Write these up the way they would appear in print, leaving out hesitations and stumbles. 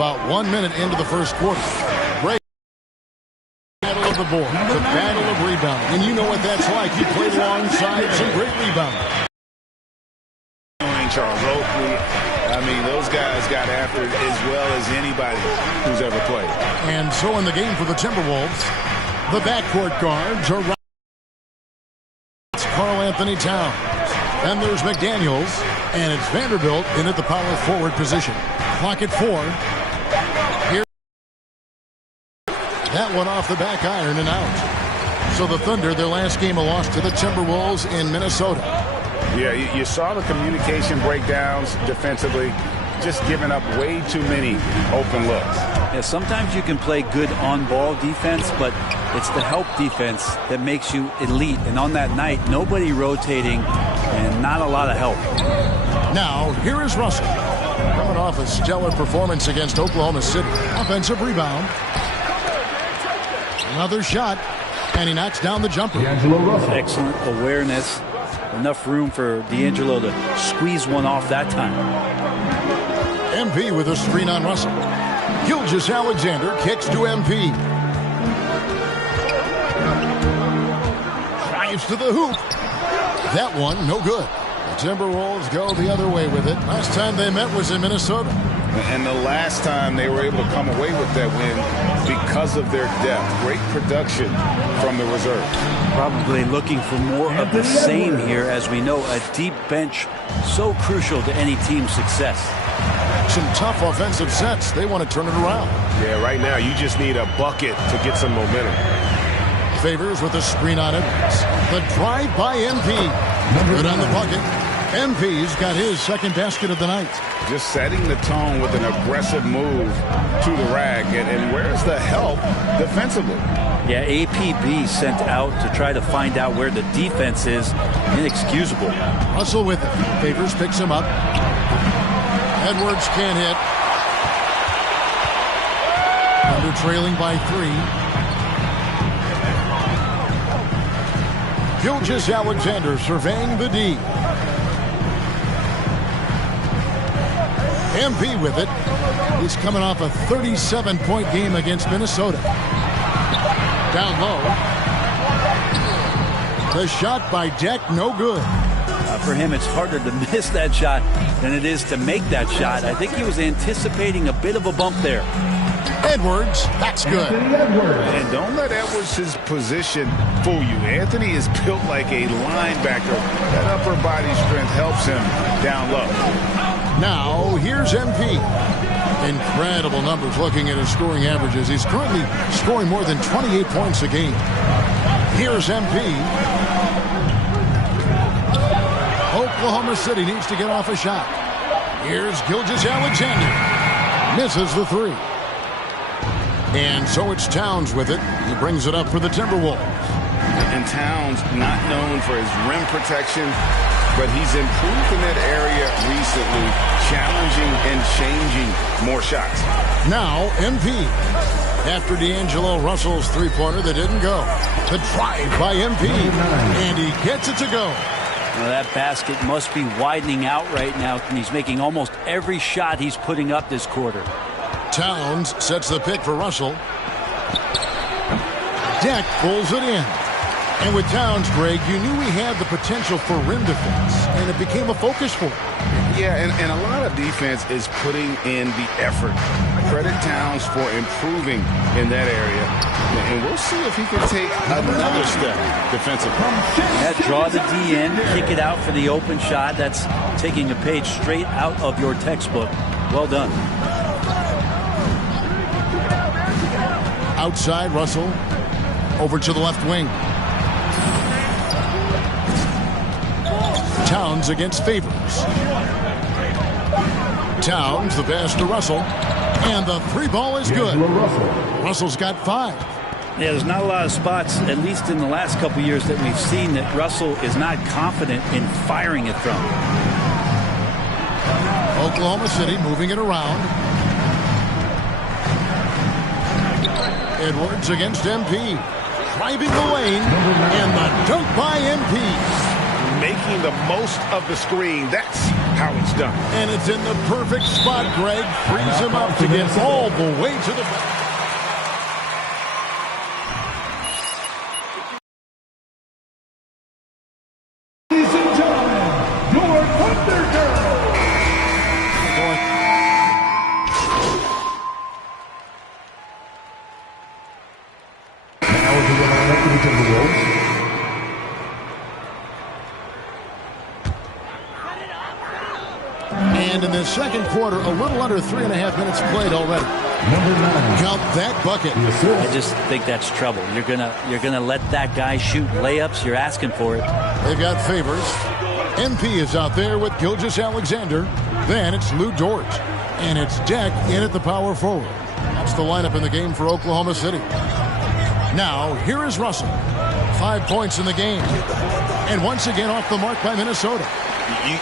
about 1 minute into the first quarter. Great battle of the board, the battle of rebounding. And you know what that's like. You played alongside some great rebounding. Charles Oakley, I mean, those guys got after it as well as anybody who's ever played. And so in the game for the Timberwolves, the backcourt guards are Karl Anthony Towns. Then there's McDaniels, and it's Vanderbilt in at the power forward position. Clock at 4. Here, that one off the back iron and out. So the Thunder, their last game, a loss to the Timberwolves in Minnesota. Yeah, you saw the communication breakdowns defensively, just giving up way too many open looks. Yeah, sometimes you can play good on-ball defense, but it's the help defense that makes you elite. And on that night, nobody rotating and not a lot of help. Now, here is Russell. Coming off a stellar performance against Oklahoma City. Offensive rebound. Another shot, and he knocks down the jumper. Excellent awareness. Enough room for D'Angelo to squeeze one off that time. MP with a screen on Russell. Gilgeous-Alexander kicks to MP. Drives to the hoop. That one, no good. The Timberwolves go the other way with it. Last time they met was in Minnesota. And the last time they were able to come away with that win because of their depth. Great production from the reserve. Probably looking for more of the same here, as we know a deep bench so crucial to any team's success. Some tough offensive sets. They want to turn it around. Yeah, right now you just need a bucket to get some momentum. Favors with a screen on Edwards. The drive by MP. Good on the bucket. MP's got his second basket of the night. Just setting the tone with an aggressive move to the rack. And where's the help defensively? Yeah, APB sent out to try to find out where the defense is. Inexcusable. Russell with it. Favors picks him up. Edwards can't hit. Under trailing by 3. Gilgeous-Alexander surveying the D. MP with it. He's coming off a 37-point game against Minnesota. Down low. The shot by Deck, no good. For him, it's harder to miss that shot than it is to make that shot. I think he was anticipating a bit of a bump there. Edwards, that's good. And don't let Edwards' position fool you. Anthony is built like a linebacker. That upper body strength helps him down low. Now, here's MP. Incredible numbers looking at his scoring averages. He's currently scoring more than 28 points a game. Here's MP. Oklahoma City needs to get off a shot. Here's Gilgeous-Alexander. Misses the 3. And so it's Towns with it. He brings it up for the Timberwolves. And Towns, not known for his rim protection, but he's improved in that area recently, challenging and changing more shots. Now, MP. After D'Angelo Russell's three-pointer that didn't go. The drive by MP. And he gets it to go. Well, that basket must be widening out right now, and he's making almost every shot he's putting up this quarter. Towns sets the pick for Russell. Deck pulls it in. And with Towns, Greg, you knew he had the potential for rim defense, and it became a focus for him. Yeah, and a lot of defense is putting in the effort. Credit Towns for improving in that area. And we'll see if he can take another step defensively. Yeah, draw the D in, kick it out for the open shot. That's taking a page straight out of your textbook. Well done. Outside, Russell. Over to the left wing. Towns against Favors. Towns, the pass to Russell. And the three ball is good. Russell's got 5. Yeah, there's not a lot of spots, at least in the last couple years, that we've seen that Russell is not confident in firing it from. Oklahoma City moving it around. Edwards against MP. Driving the lane. And the dunk by MP. Making the most of the screen. That's how it's done. And it's in the perfect spot, Greg. Frees him up to get all the way to the... Ladies and gentlemen, your Thunder Girl. Now to the lineup for the Timberwolves. And in the second quarter, a little under 3.5 minutes played already. Number 9. Count that bucket. I just think that's trouble. You're gonna let that guy shoot layups. You're asking for it. They've got Favors. MP is out there with Gilgeous-Alexander. Then it's Lou Dort. And it's Deck in at the power forward. That's the lineup in the game for Oklahoma City. Now, here is Russell. 5 points in the game. And once again off the mark by Minnesota.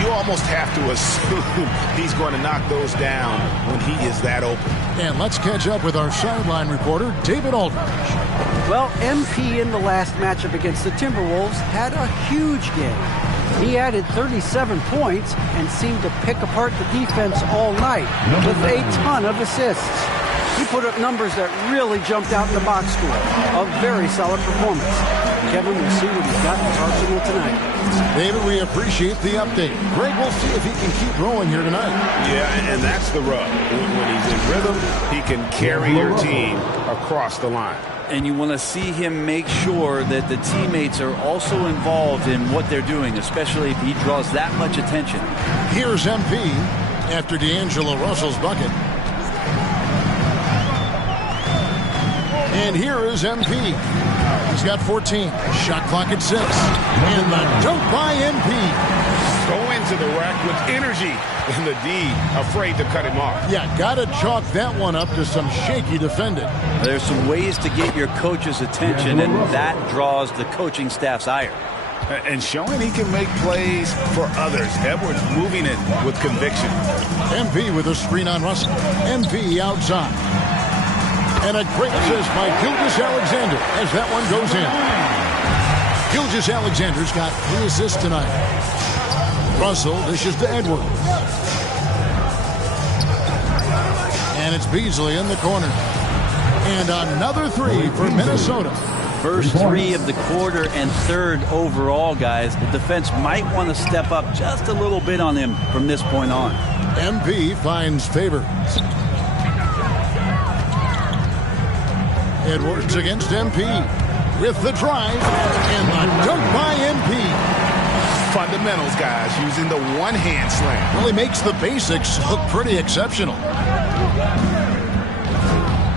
You almost have to assume he's going to knock those down when he is that open. And let's catch up with our sideline reporter, David Aldridge. Well, MP in the last matchup against the Timberwolves had a huge game. He added 37 points and seemed to pick apart the defense all night with a ton of assists. He put up numbers that really jumped out in the box score. A very solid performance. Kevin, we'll see what he's got in Arsenal tonight. David, we appreciate the update. Greg, we'll see if he can keep rolling here tonight. Yeah, and that's the rub. When he's in rhythm, he can carry your team across the line. And you want to see him make sure that the teammates are also involved in what they're doing, especially if he draws that much attention. Here's MP after D'Angelo Russell's bucket. And here is MP. He's got 14. Shot clock at 6. And the dunk by MP. Go into the rack with energy. And the D afraid to cut him off. Yeah, got to chalk that one up to some shaky defending. There's some ways to get your coach's attention, and that draws the coaching staff's ire. And showing he can make plays for others. Edwards moving it with conviction. MP with a screen on Russell. MP outside. And a great assist by Gilgeous-Alexander as that one goes in. Gilgeous-Alexander's got 3 assists tonight. Russell dishes to Edwards. And it's Beasley in the corner. And another 3 for Minnesota. First 3 of the quarter and 3rd overall, guys. The defense might want to step up just a little bit on him from this point on. MP finds Favors. Edwards against MP with the drive and the dunk by MP. Fundamentals, guys, using the one-hand slam. Really makes the basics look pretty exceptional.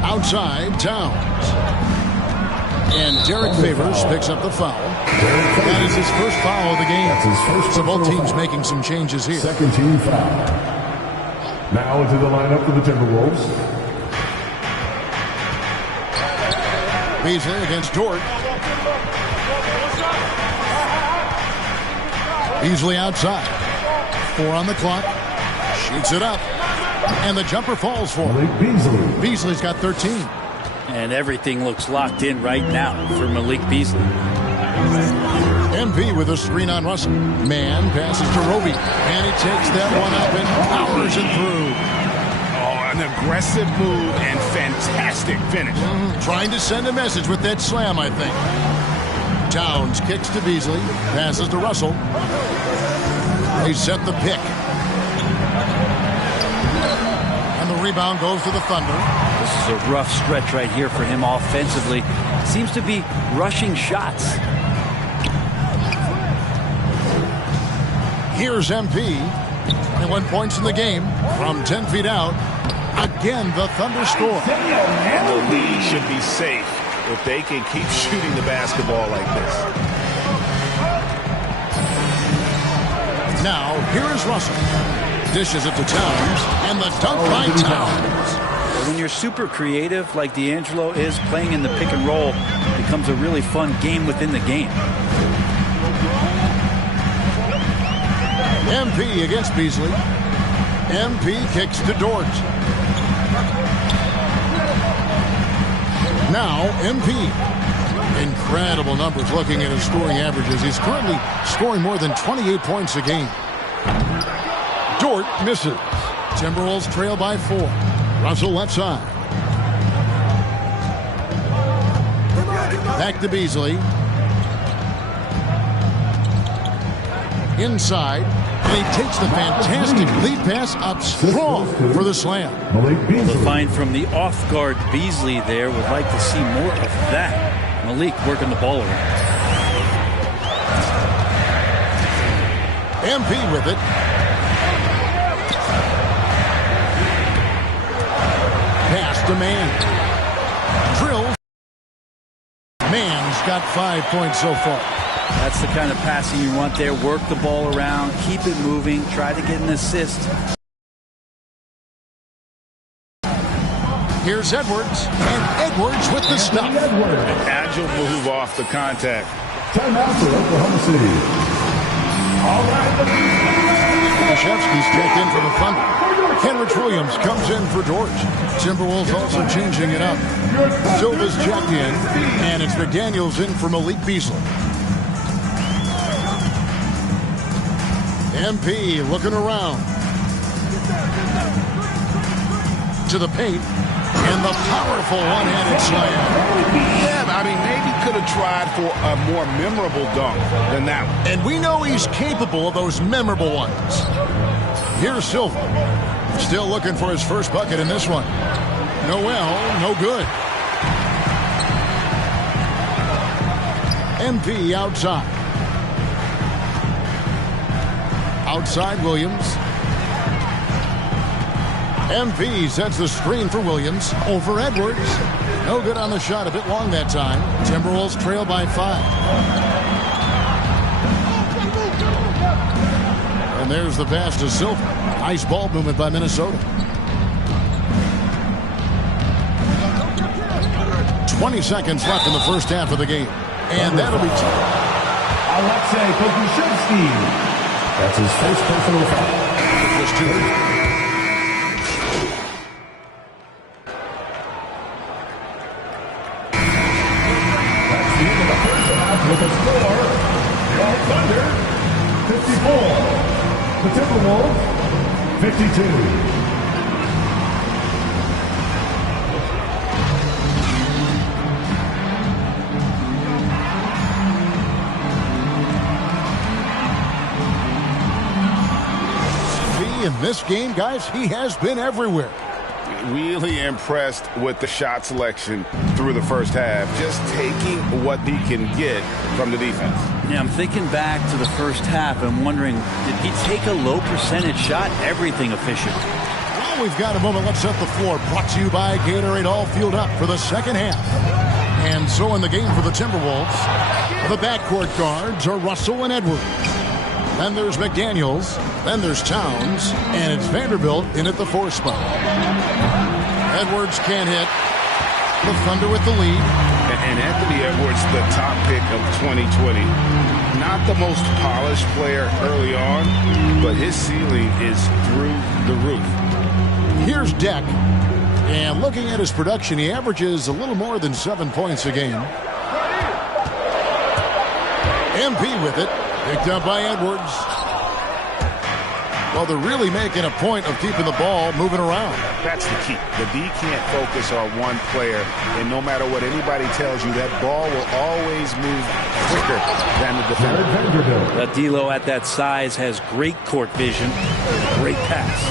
Outside, Towns. And Derek Favors picks up the foul. That is his first foul of the game. So both teams making some changes here. Second team foul. Now into the lineup for the Timberwolves. Beasley against Dort. Beasley outside. 4 on the clock. Shoots it up. And the jumper falls for him. Beasley's got 13. And everything looks locked in right now for Malik Beasley. MP with a screen on Russell. Man passes to Roby. And he takes that one up and powers it through. An aggressive move and fantastic finish. Trying to send a message with that slam, I think. Towns kicks to Beasley. Passes to Russell. They set the pick. And the rebound goes to the Thunder. This is a rough stretch right here for him offensively. Seems to be rushing shots. Here's MP. 21 points in the game from 10 feet out. Again, the Thunder score. And the lead should be safe if they can keep shooting the basketball like this. Now, here is Russell. Dishes it to Towns, and the dunk by Towns. When you're super creative like D'Angelo is, playing in the pick and roll becomes a really fun game within the game. MP against Beasley. MP kicks to Dort. Now, MP. Incredible numbers looking at his scoring averages. He's currently scoring more than 28 points a game. Dort misses. Timberwolves trail by 4. Russell left side. Back to Beasley. Inside. And he takes the fantastic lead pass up strong for the slam. Well, the find from the off-guard Beasley there. Would like to see more of that. Malik working the ball around. MP with it. Pass to Mann. Drills. Mann's got 5 points so far. That's the kind of passing you want there. Work the ball around, keep it moving, try to get an assist. Here's Edwards, and Edwards with the stuff. An agile move off the contact. Timeout for Oklahoma City. All right. Krzyzewski's checked in for the Thunder. Kenrich Williams comes in for George. Timberwolves also changing it up. Silva's checked in, and it's McDaniels in for Malik Beasley. MP looking around. To the paint. And the powerful one-handed slam. Yeah, I mean, maybe could have tried for a more memorable dunk than that one. And we know he's capable of those memorable ones. Here's Silva. Still looking for his first bucket in this one. Noel, no good. MP outside. Outside Williams. MP sets the screen for Williams over Edwards. No good on the shot, a bit long that time. Timberwolves trail by 5. And there's the pass to Silva. Nice ball movement by Minnesota. 20 seconds left in the first half of the game. And that'll be Alexei Pokusevski. That's his first personal foul. just 2. With a score, your Thunder, 54. The Timberwolves, 52. In this game, guys, he has been everywhere. Really impressed with the shot selection through the first half. Just taking what he can get from the defense. Yeah, I'm thinking back to the first half and wondering, did he take a low percentage shot? Everything efficient. Well, we've got a moment. Let's set the floor. Brought to you by Gatorade, all fueled up for the second half. And so in the game for the Timberwolves, the backcourt guards are Russell and Edwards. Then there's McDaniels. Then there's Towns. And it's Vanderbilt in at the 4 spot. Edwards can't hit. The Thunder with the lead. And Anthony Edwards, the top pick of 2020. Not the most polished player early on, but his ceiling is through the roof. Here's Deck. And looking at his production, he averages a little more than 7 points a game. MP with it. Picked up by Edwards. Well, they're really making a point of keeping the ball moving around. That's the key. The D can't focus on one player, and no matter what anybody tells you, that ball will always move quicker than the defender. That D'Lo at that size has great court vision, great pass.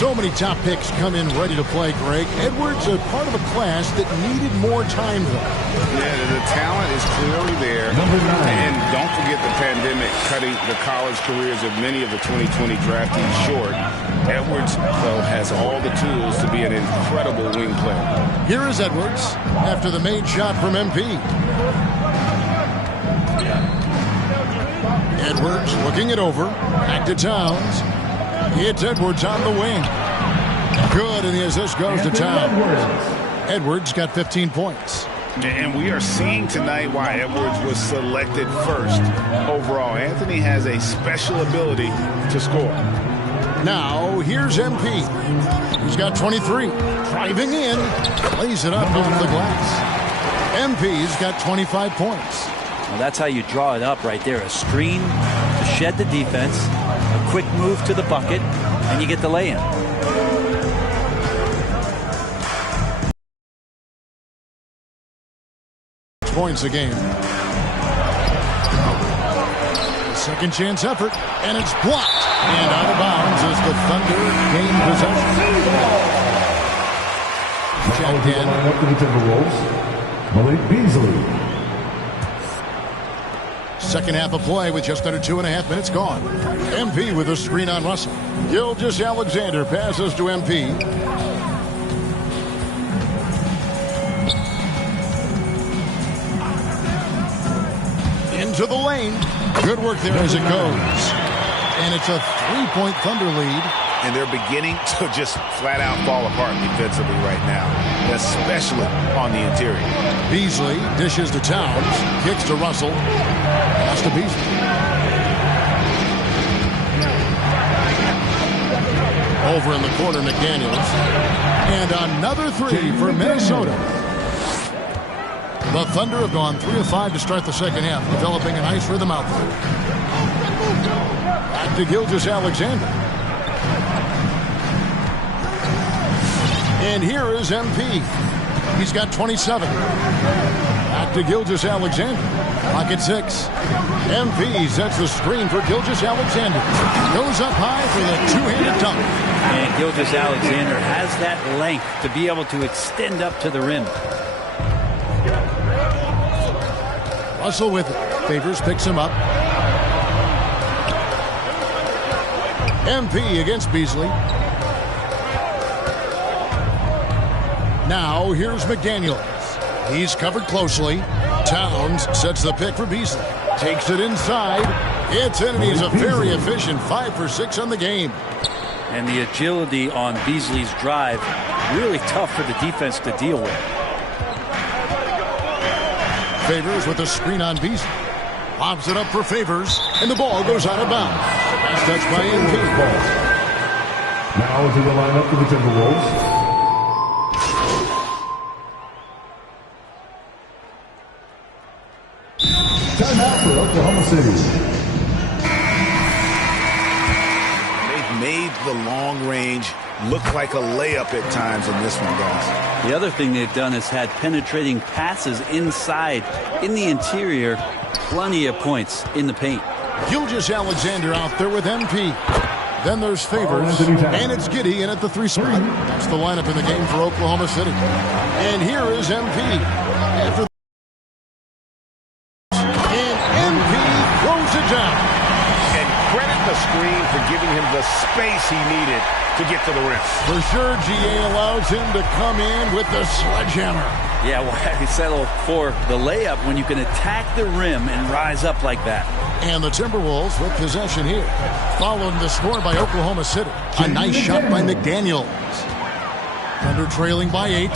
So many top picks come in ready to play, Greg. Edwards a part of a class that needed more time, though. Yeah, the talent is clearly there. And don't forget the pandemic cutting the college careers of many of the 2020 draftees short. Edwards, though, has all the tools to be an incredible wing player. Here is Edwards after the made shot from MP. Edwards looking it over. Back to Towns. It's Edwards on the wing. Good, and the assist goes to Towns. Edwards got 15 points. And we are seeing tonight why Edwards was selected first overall. Anthony has a special ability to score. Now, here's MP. He's got 23. Driving in. Lays it up off the glass. MP's got 25 points. Well, that's how you draw it up right there. A screen to shed the defense. A quick move to the bucket, and you get the lay-in. Points a game. Second chance effort, and it's blocked. And out of bounds as the Thunder gain possession. Checked in. Up to the Timberwolves, Malik Beasley. Second half of play with just under 2.5 minutes gone. MP with a screen on Russell. Gilgeous-Alexander passes to MP. Into the lane. Good work there as it goes. And it's a 3-point Thunder lead. And they're beginning to just flat out fall apart defensively right now, especially on the interior. Beasley dishes to Towns, kicks to Russell, pass to Beasley. Over in the corner, McDaniels. And another three for Minnesota. The Thunder have gone 3 of 5 to start the second half, developing a nice rhythm out there. Back to Gilgeous-Alexander. And here is MP. He's got 27. Back to Gilgeous-Alexander. Pocket 6. MP sets the screen for Gilgeous-Alexander. Goes up high for the two-handed dunk. And Gilgeous-Alexander has that length to be able to extend up to the rim. Russell with it. Favors picks him up. MP against Beasley. Now here's McDaniels. He's covered closely. Towns sets the pick for Beasley. Takes it inside. It's in, and he's a very efficient 5 for 6 on the game. And the agility on Beasley's drive, really tough for the defense to deal with. Favors with a screen on Beasley. Lobs it up for Favors, and the ball goes out of bounds. Last touch by MP. Now into the lineup for the Timberwolves. Timeout for Oklahoma City. They've made the long range look like a layup at times in this one, guys. The other thing they've done is had penetrating passes inside, in the interior, plenty of points in the paint. Gilgeous-Alexander out there with MP. Then there's Favors, and it's Giddey in at the 3 spot. That's the lineup in the game for Oklahoma City. And here is MP. After and MP throws it down. And credit the screen for giving him the space he needed to get to the rim. For sure, GA allows him to come in with the sledgehammer. Yeah, why well, settle for the layup when you can attack the rim and rise up like that? And the Timberwolves with possession here. Following the score by Oklahoma City. A nice shot by McDaniels. Thunder trailing by 8.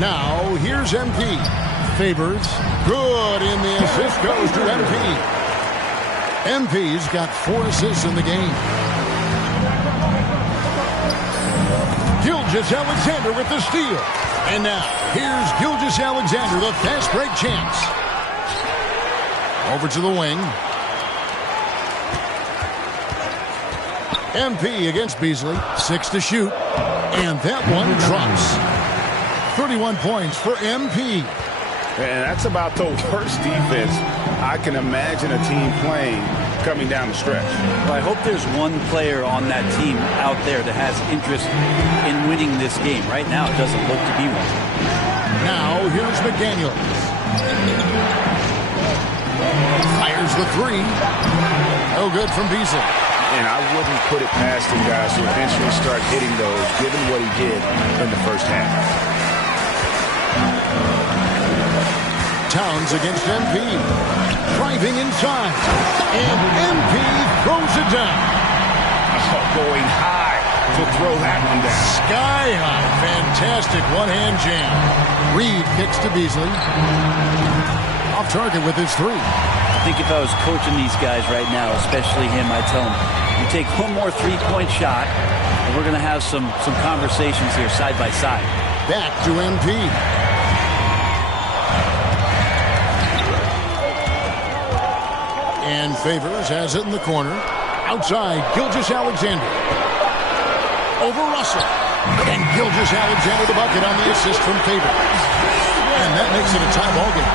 Now, here's MP. Favors. Good, and the assist goes to MP. MP's got 4 assists in the game. Gilgeous-Alexander with the steal. And now, here's Gilgeous-Alexander, the fast break champs. Over to the wing. MP against Beasley. 6 to shoot. And that one drops. 31 points for MP. And that's about the worst defense I can imagine a team playing coming down the stretch. Well, I hope there's one player on that team out there that has interest in winning this game. Right now, it doesn't look to be one. Now, here's McDaniels. Fires the 3. No good from Beasley. And I wouldn't put it past him, guys, to eventually start hitting those, given what he did in the first half. Towns against MP. Driving inside. And MP throws it down. Oh, going high to throw that one down. Sky high. Fantastic one-hand jam. Reed kicks to Beasley. Off target with his 3. I think if I was coaching these guys right now, especially him, I'd tell him, you take one more 3-point shot, and we're going to have some conversations here side by side. Back to MP. Favors has it in the corner. Outside, Gilgeous-Alexander. Over Russell. And Gilgeous-Alexander the bucket on the assist from Favors. And that makes it a tie ball game.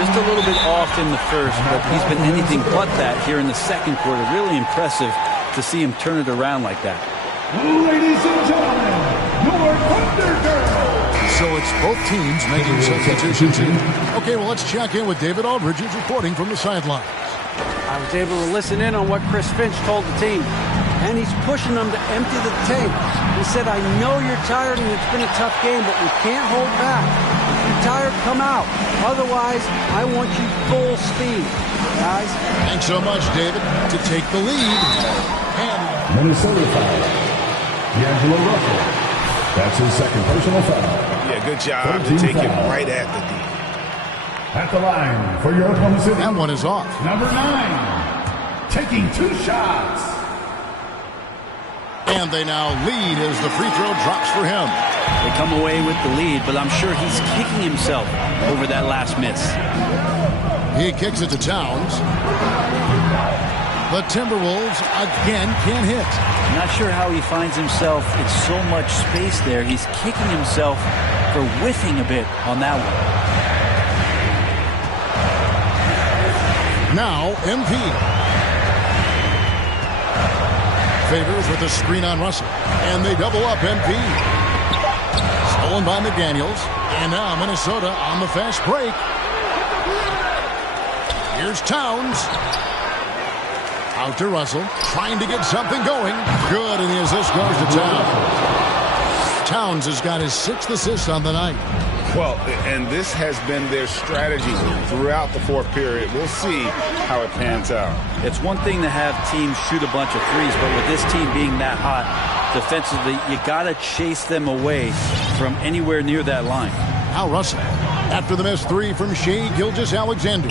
Just a little bit off in the first, but he's been anything but that here in the second quarter. Really impressive to see him turn it around like that. Ladies and gentlemen, your Thunder Girls. So it's both teams making substitutions here. Okay, well, let's check in with David Aldridge, who's reporting from the sidelines. I was able to listen in on what Chris Finch told the team, and he's pushing them to empty the tank. He said, I know you're tired and it's been a tough game, but we can't hold back. If you're tired, come out. Otherwise, I want you full speed. Guys. Thanks so much, David, to take the lead. And Minnesota foul. D'Angelo Russell. That's his second personal foul. Yeah, good job to take it right at the D. At the line for your Oklahoma City. that one is off. Number 9, taking 2 shots. And they now lead as the free throw drops for him. They come away with the lead, but I'm sure he's kicking himself over that last miss. He kicks it to Towns. The Timberwolves again can't hit. Not sure how he finds himself in so much space there. He's kicking himself for whiffing a bit on that one. Now, MP. Favors with a screen on Russell. And they double up MP. Stolen by McDaniels. And now Minnesota on the fast break. Here's Towns. Out to Russell. Trying to get something going. Good, and the assist goes to Towns. Towns has got his 6th assist on the night. Well, and this has been their strategy throughout the fourth period. We'll see how it pans out. It's one thing to have teams shoot a bunch of threes, but with this team being that hot defensively, you got to chase them away from anywhere near that line. Now Russell, after the missed 3 from Shai Gilgeous-Alexander.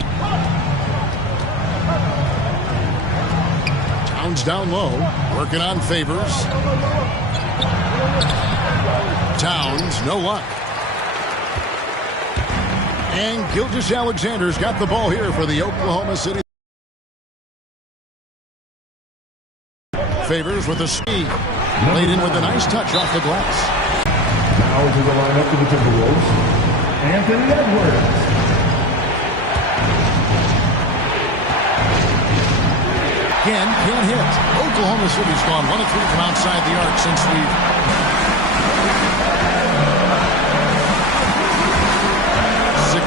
Towns down low, working on Favors. Towns, no luck. And Gilgeous-Alexander's got the ball here for the Oklahoma City. Favors with a speed. Laid in with a nice touch off the glass. Now to the lineup for the Timberwolves, Anthony Edwards. Again, can't hit. Oklahoma City's gone 1 of 3 from outside the arc since we've...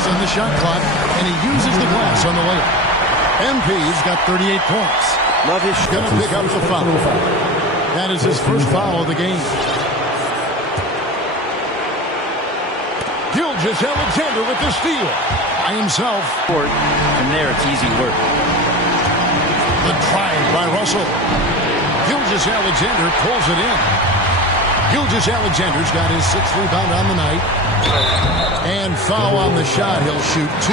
on the shot clock, and he uses the glass on the layup. MP's got 38 points. Love his going to pick up the foul. That is his first foul of the game. Gilgeous-Alexander with the steal. By himself. From there, it's easy work. The drive by Russell. Gilgeous-Alexander pulls it in. Gilgeous-Alexander's got his 6th rebound on the night. And foul on the shot. He'll shoot 2.